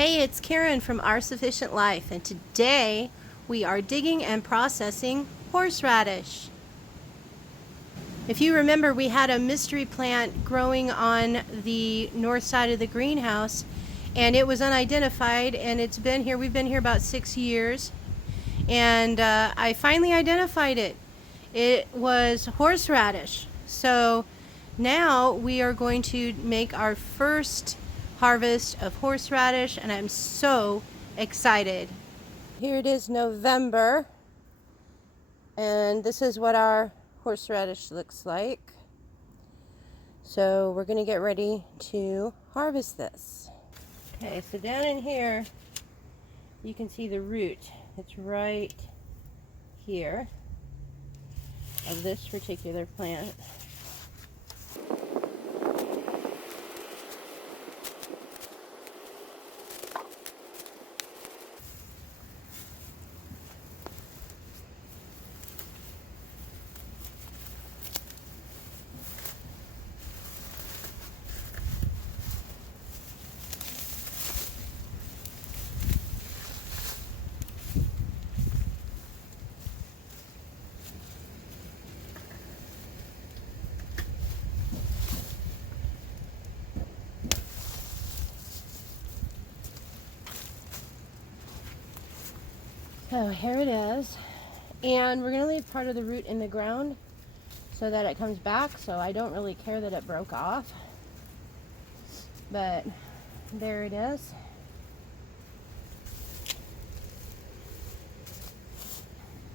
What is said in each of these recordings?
Hey, it's Karen from Our Sufficient Life, and today we are digging and processing horseradish. If you remember, we had a mystery plant growing on the north side of the greenhouse, and it was unidentified, and it's been here. We've been here about 6 years, and I finally identified it. It was horseradish. So now we are going to make our first harvest of horseradish, and I'm so excited. Here it is, November, and this is what our horseradish looks like. So we're going to get ready to harvest this. Okay, so down in here you can see the root. It's right here of this particular plant. So here it is, and we're going to leave part of the root in the ground so that it comes back, so I don't really care that it broke off, but there it is.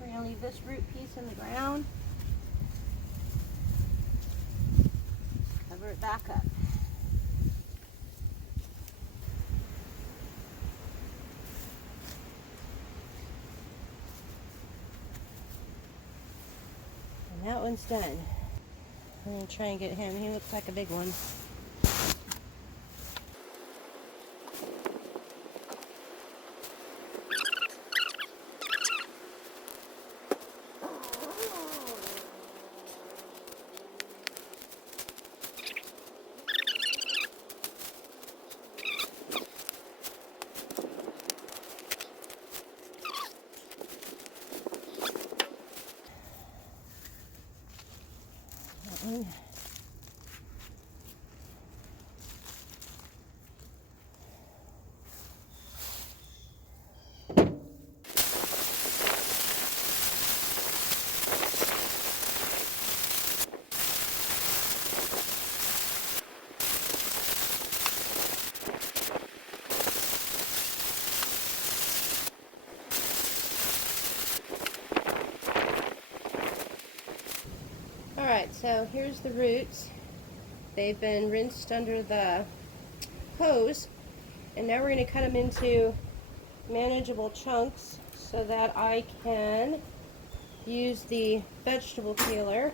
We're going to leave this root piece in the ground, cover it back up. That one's done. I'm going to try and get him. He looks like a big one. Alright, so here's the roots. They've been rinsed under the hose, and now we're going to cut them into manageable chunks so that I can use the vegetable peeler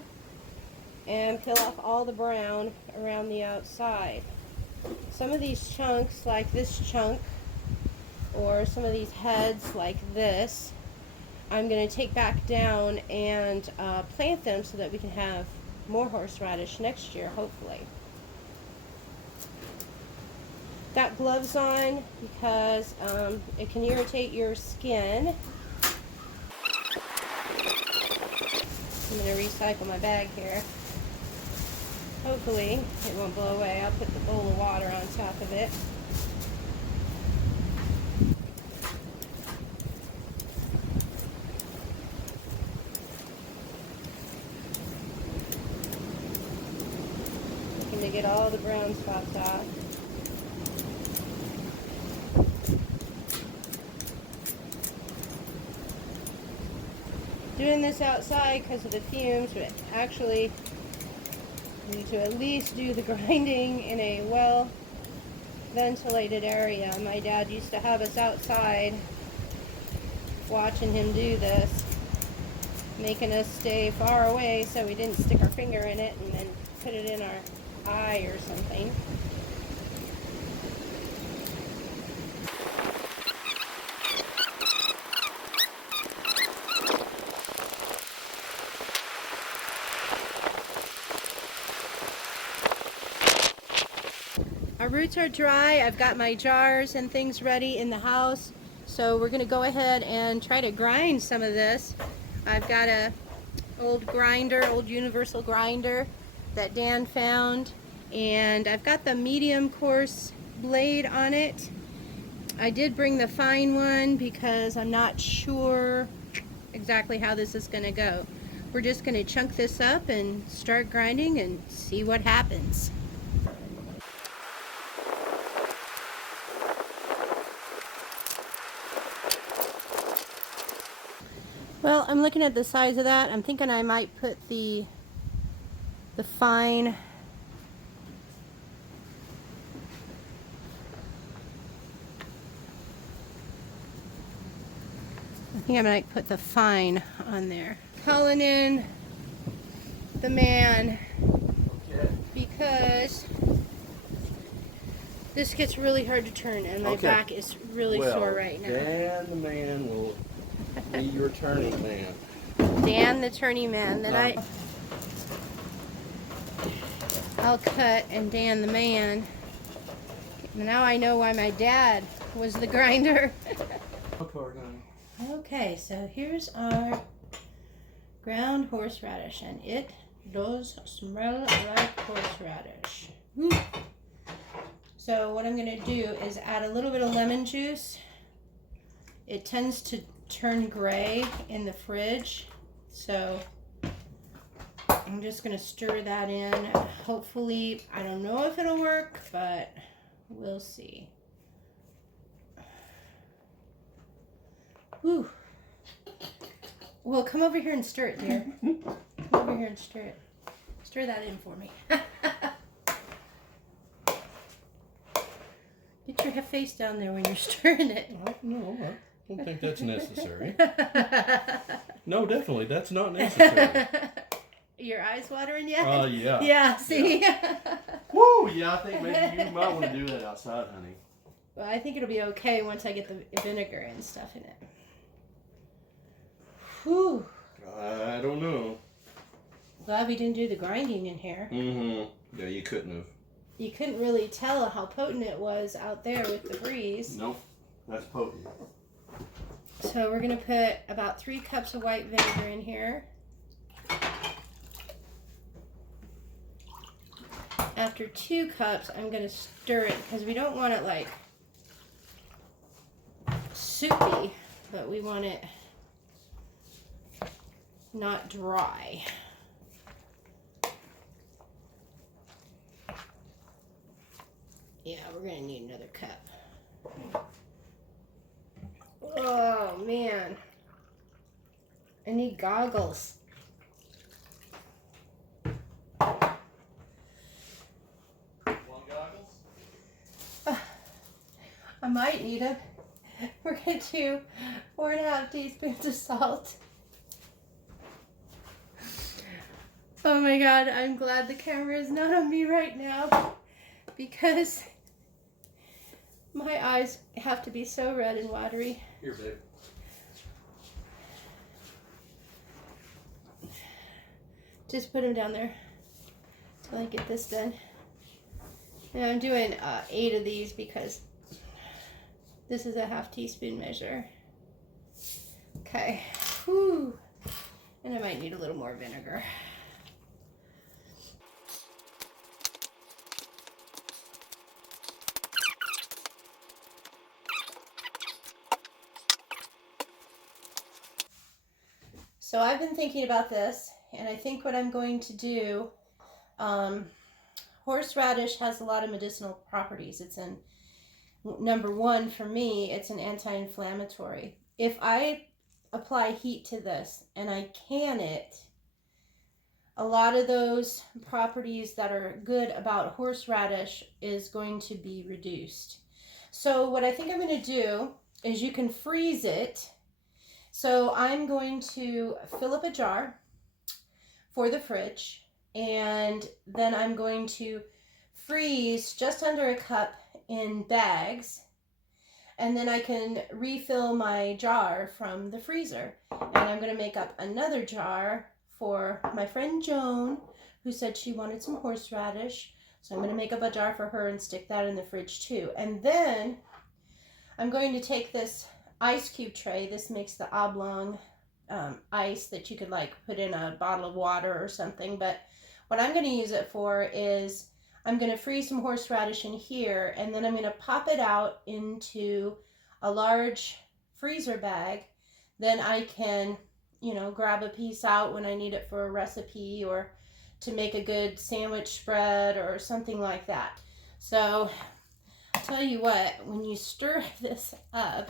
and peel off all the brown around the outside. Some of these chunks, like this chunk, or some of these heads like this, I'm going to take back down and plant them so that we can have more horseradish next year, hopefully. Got gloves on because it can irritate your skin. I'm going to recycle my bag here. Hopefully it won't blow away. I'll put the bowl of water on top of it. To get all the brown spots off. Doing this outside because of the fumes, but actually you need to at least do the grinding in a well ventilated area. My dad used to have us outside watching him do this, making us stay far away so we didn't stick our finger in it and then put it in our eye or something. Our roots are dry. I've got my jars and things ready in the house. So we're going to go ahead and try to grind some of this. I've got a old grinder, old universal grinder that Dan found. And I've got the medium coarse blade on it. I did bring the fine one because I'm not sure exactly how this is going to go. We're just going to chunk this up and start grinding and see what happens. Well, I'm looking at the size of that. I'm thinking I might put the fine I might put the fine on there. Calling in the man because this gets really hard to turn and my back is really sore right now. Dan the man will be your turning man. Dan the turning man. Then I'll cut and Dan the man. Now I know why my dad was the grinder. Okay, so here's our ground horseradish, and it does smell like horseradish. Woo. So what I'm going to do is add a little bit of lemon juice. It tends to turn gray in the fridge, so I'm just going to stir that in. Hopefully, I don't know if it'll work, but we'll see. Whew. Well, come over here and stir it, dear. Come over here and stir it. Stir that in for me. Get your face down there when you're stirring it. No, I don't think that's necessary. No, definitely, that's not necessary. Your eyes watering yet? Yeah. Yeah, see? Yeah. Woo, yeah, I think maybe you might want to do that outside, honey. Well, I think it'll be okay once I get the vinegar and stuff in it. Whew. I don't know. Glad we didn't do the grinding in here. Yeah, you couldn't have. You couldn't really tell how potent it was out there with the breeze. Nope, that's potent. So we're going to put about 3 cups of white vinegar in here. After 2 cups, I'm going to stir it because we don't want it like soupy, but we want it not dry. Yeah, we're gonna need another cup. Oh man, I need goggles. Want goggles? I might need them. We're gonna do 4.5 teaspoons of salt. Oh my god, I'm glad the camera is not on me right now because my eyes have to be so red and watery. Here, babe. Just put them down there till I get this done. And I'm doing 8 of these because this is a 1/2 teaspoon measure. Okay. Whew. And I might need a little more vinegar. So I've been thinking about this, and I think what I'm going to do, horseradish has a lot of medicinal properties. It's number 1 for me, it's an anti-inflammatory. If I apply heat to this and I can it, a lot of those properties that are good about horseradish is going to be reduced. So what I think I'm going to do is you can freeze it. So I'm going to fill up a jar for the fridge, and then I'm going to freeze just under a cup in bags, and then I can refill my jar from the freezer. And I'm going to make up another jar for my friend Joan, who said she wanted some horseradish. So I'm going to make up a jar for her and stick that in the fridge too. And then I'm going to take this ice cube tray. This makes the oblong ice that you could like put in a bottle of water or something. But what I'm going to use it for is I'm going to freeze some horseradish in here, and then I'm going to pop it out into a large freezer bag. Then I can, you know, grab a piece out when I need it for a recipe or to make a good sandwich spread or something like that. So I'll tell you what, when you stir this up,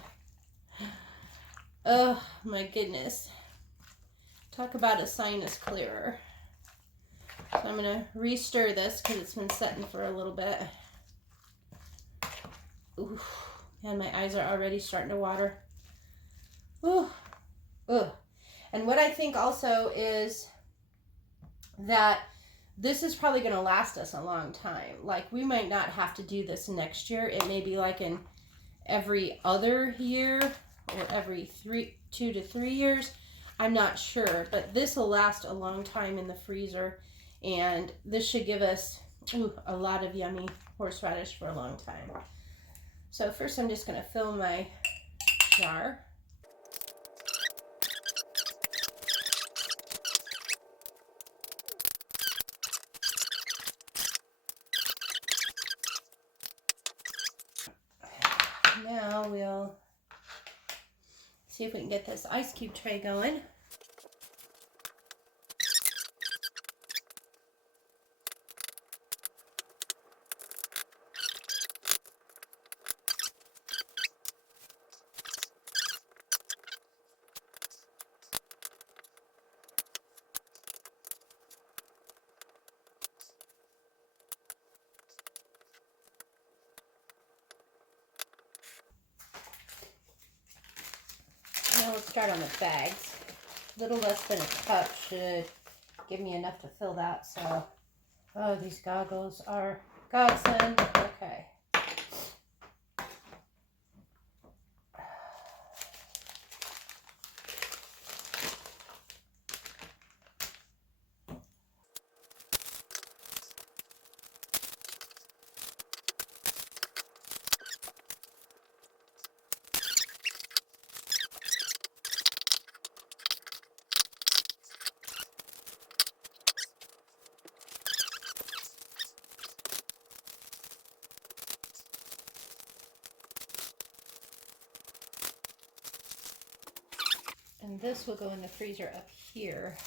oh my goodness, talk about a sinus clearer. So I'm going to re-stir this because it's been setting for a little bit. Ooh, and my eyes are already starting to water. Ooh, ugh. And what I think also is that this is probably going to last us a long time. Like, we might not have to do this next year. It may be like in every other year or every 2 to 3 years. I'm not sure, but this will last a long time in the freezer, and this should give us a lot of yummy horseradish for a long time. So first I'm just going to fill my jar. Now we'll see if we can get this ice cube tray going. Now let's start on the bags. A little less than a cup should give me enough to fill that. So, oh, these goggles are godsend. Okay. And this will go in the freezer up here.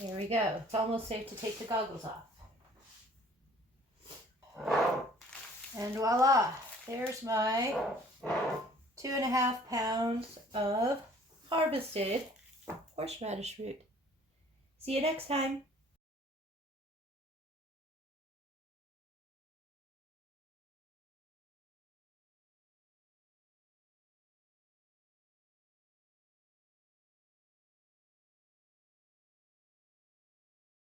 There we go. It's almost safe to take the goggles off. And voila, there's my 2.5 pounds of harvested horseradish root. See you next time.